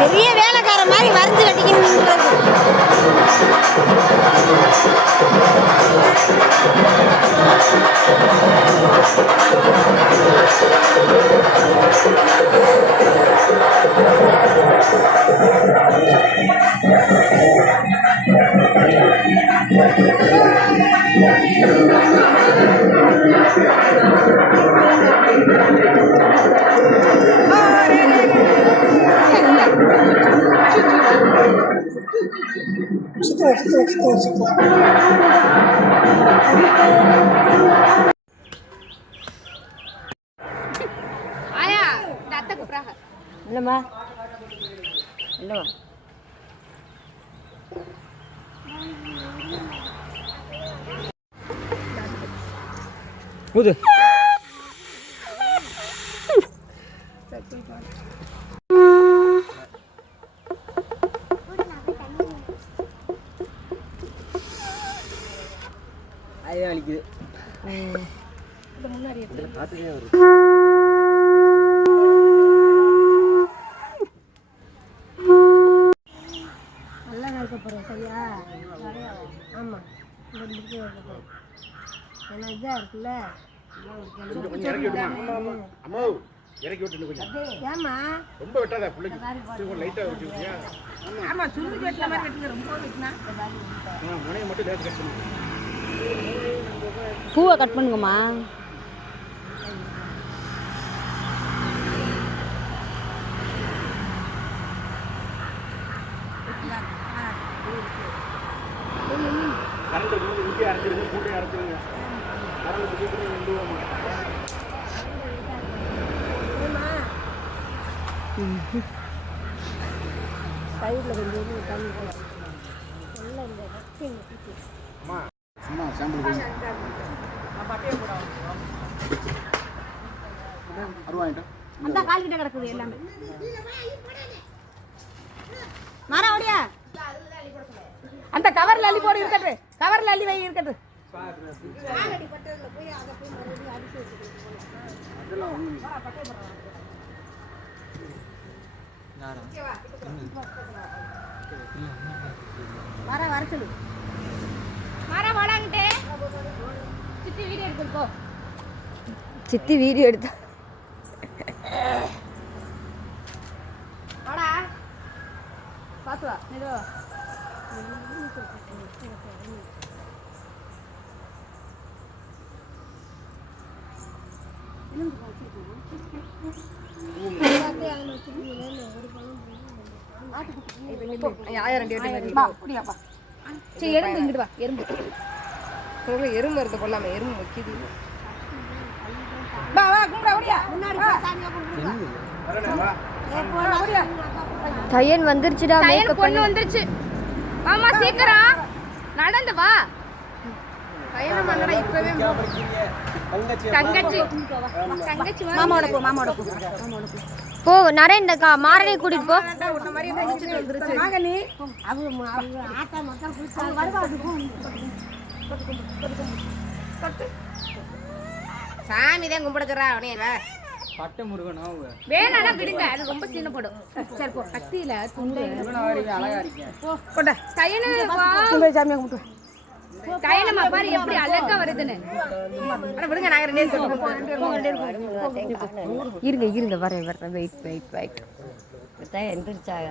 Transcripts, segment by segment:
பெரிய வேலைக்கார மாதிரி வரைஞ்சு கட்டிக்கணும். இல்லம்மா இல்லம்மா ஊது ஐயா வலிக்குது. முன்னாடி பார்த்துக்கே வருது. நல்லா இருக்க போகிறேன் சரியா? ஆமாம் ஏன்னா இதாக இருக்குல்ல. இறக்கி விட்டு கொஞ்சம் ஏமா ரொம்ப வெட்டாத பிள்ளைக்கு லைட்டாக வச்சுக்கியா? ஆமாம் சுருதி வெட்டின மாதிரி வெட்டுங்க. ரொம்ப வெட்டினா முனையை மட்டும் லேட் கட் பண்ணுங்க. பூவை கட் பண்ணுங்கம்மா. கரண்ட் இங்கே அரைச்சிருங்க, கூட்டையும் அரைச்சிருங்க. கரண்ட் சைடில் கொஞ்சம் தண்ணி போல நல்லா இந்த சும்மா சாம்பிள் அந்த கால் கிட்ட கிடக்குது எல்லாமே. மரம் ஓடியா அந்த கவர்ல அள்ளி போடு. இருக்கட்டு கவர்ல அள்ளி வை. இருக்கட்டு வர சொல்லு. வாடாங்கிட்டே. சித்தி வீடியோ எடுத்துக்கோ. சித்தி வீடியோ எடுத்தா. வாடா. பாத்து வா. மெதுவா. எறும்பு எறும்பு வருது கொள்ளாம எறும்பு வைக்கிது. தையன் வந்துருச்சுடா. பொண்ணு வந்துருச்சு. ஆமா சீக்கிரம் நடந்து வா. போ நரேன் மாறனை கூட்டிட்டு போ. சாமி தான் கும்பிடுறா. பட்ட முருகனா வேணானா விடுங்க, அது ரொம்ப சின்ன படும். சரி போ. கத்தியில துண்டு அழகா இருக்கேன். போடா தையனு வா. சாமியை கும்பிட்டு தையனமா பாரு எப்படி அழகா வருதுன்னு. அட விடுங்க, நாங்க ரெண்டே இருங்க இருங்க வரேன். வெயிட் தான் எந்திரிச்சாக.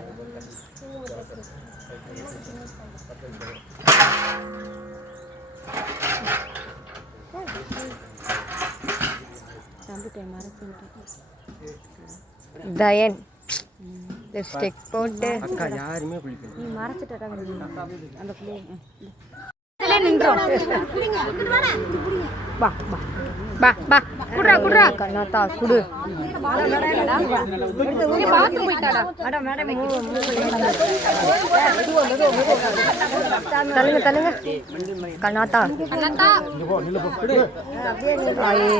தயன் லிப்ஸ்டிக் போட்டு அக்கா யாருமே குளிக்கல. நீ மறைச்சிட்டடா அந்த புள்ளைய. அதுல நின்றோம். வா வா வா வா குடுறா குடுறா. கண்ணாத்தா குடு. நீ பாத்து போய்டாடா. அட மேடம் தள்ளுங்க தள்ளுங்க. கண்ணாத்தா கண்ணாத்தா நில்ல போ குடு. ஆயே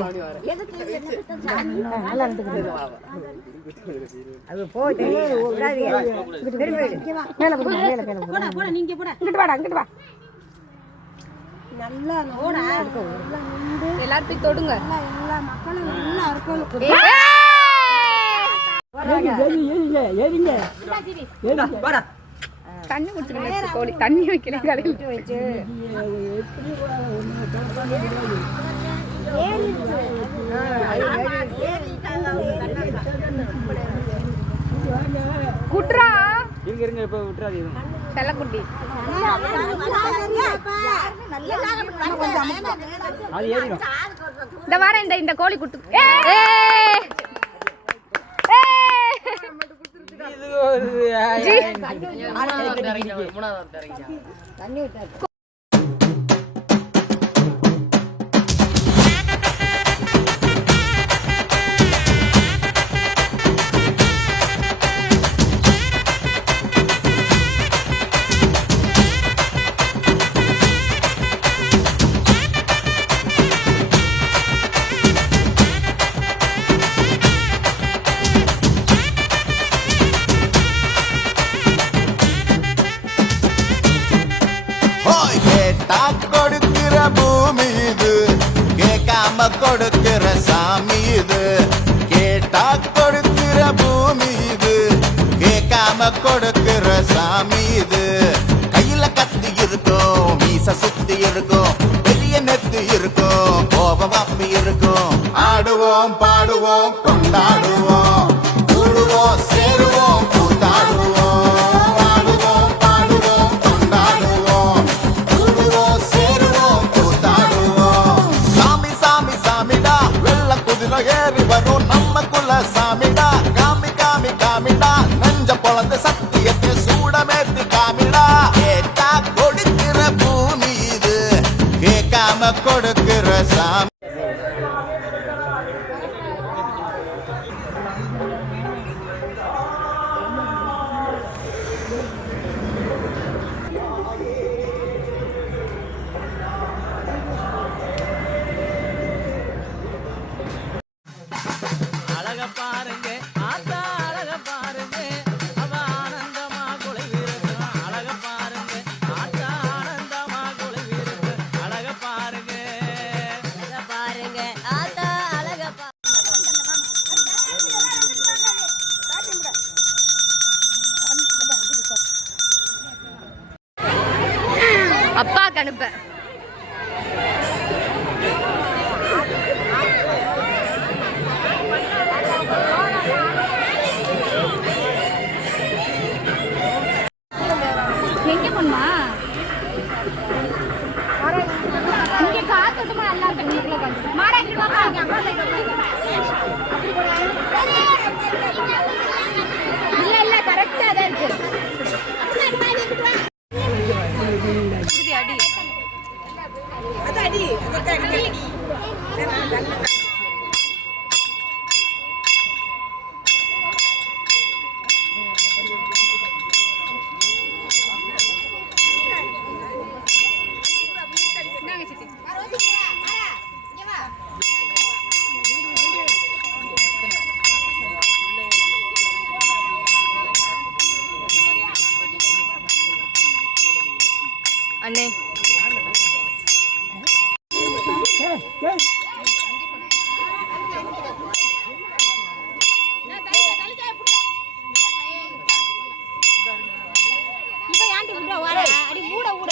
நல்லா இருக்குது. அது போய் விடாதீங்க. மேல போடு மேல போடா போடா. நீங்க போடா. இங்கிட்டு வாடா இங்கிட்டு வா. நல்லா ஓடா. எல்லாரும் போய் தொடுங்க. எல்லா மக்களும் நல்லா இருக்கணும். ஏறிங்க வாடா. தண்ணி குடிச்சுங்க. கோழி தண்ணி வைக்கல கடையில் வச்சு குட்ரா. இருங்க இருங்க இப்ப விட்டுறாதீங்க. செல்லக்குட்டி அது ஏறிடும். இந்த வாரம் இந்த கோழி குட்டு. தண்ணி விட்டாரு. கொடுக்கிற பூமி இது, கேட்காம கொடுக்கிற சாமி இது. கேட்டா கொடுக்கிற பூமி இது, கேட்காம கொடுக்கிற சாமி இது. கையில கத்தி இருக்கும், மீச சுத்தி இருக்கும், பெரிய நெத்து இருக்கும், கோபம் அப்பி இருக்கும். ஆடுவோம் பாடுவோம் கொண்டாடுவோம், கூடுவோம் சேருவோம் கூத்தாடுவோம். ஏறி வரும் நம்ம குல சாமிடா. காமி காமி காமிடா, நெஞ்ச பொழந்த சத்தியத்தை சூடமேத்தி காமிடா. கேட்டா கொடுக்கிற பூமி இது, கேட்காம கொடுக்கிற சாமி. வீட்டுக்கு அனுப்ப. எங்க போணுமா? இங்க காத்தோட்டமா நல்லா இருக்கு. மாடா இங்க வாங்க. அம்மா சைடு இல்ல கரெக்டா தான் இருக்கு. அடி அது அடி அண்ணே இப்ப ஏன்டி விடுற வர அடி மூட மூட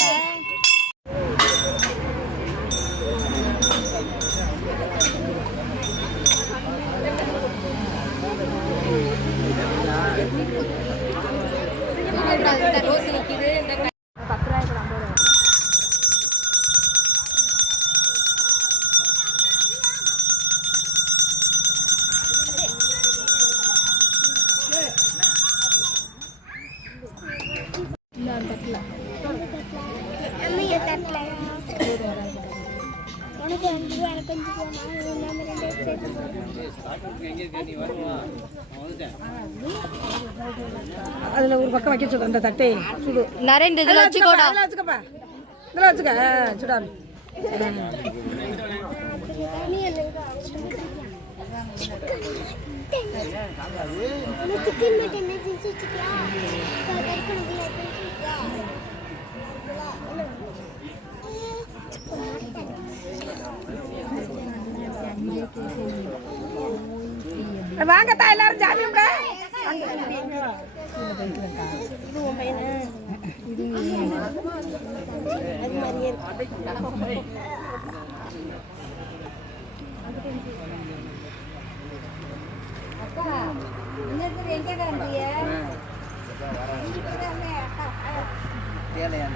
ரோஸ் நிக்குது. இந்த 10 ரூபாய்க்கு 50 ரூபாய். அதுல ஒரு பக்கம் வைக்க சொல்லு அந்த தட்டை சுடு. நரேந்திர இதுல வச்சுக்கோடா. இதுல வச்சுக்கப்பா. இதுல வச்சுக்க சுடா. Chicken mutton செஞ்சுச்சியா? வாங்கத்தா எல்லாரும் ஜாமி உங்க. இது உன் பையனா? அது மாதிரியே இருக்கு. அக்கா இன்னொரு எங்க காண்றிய? தேலையா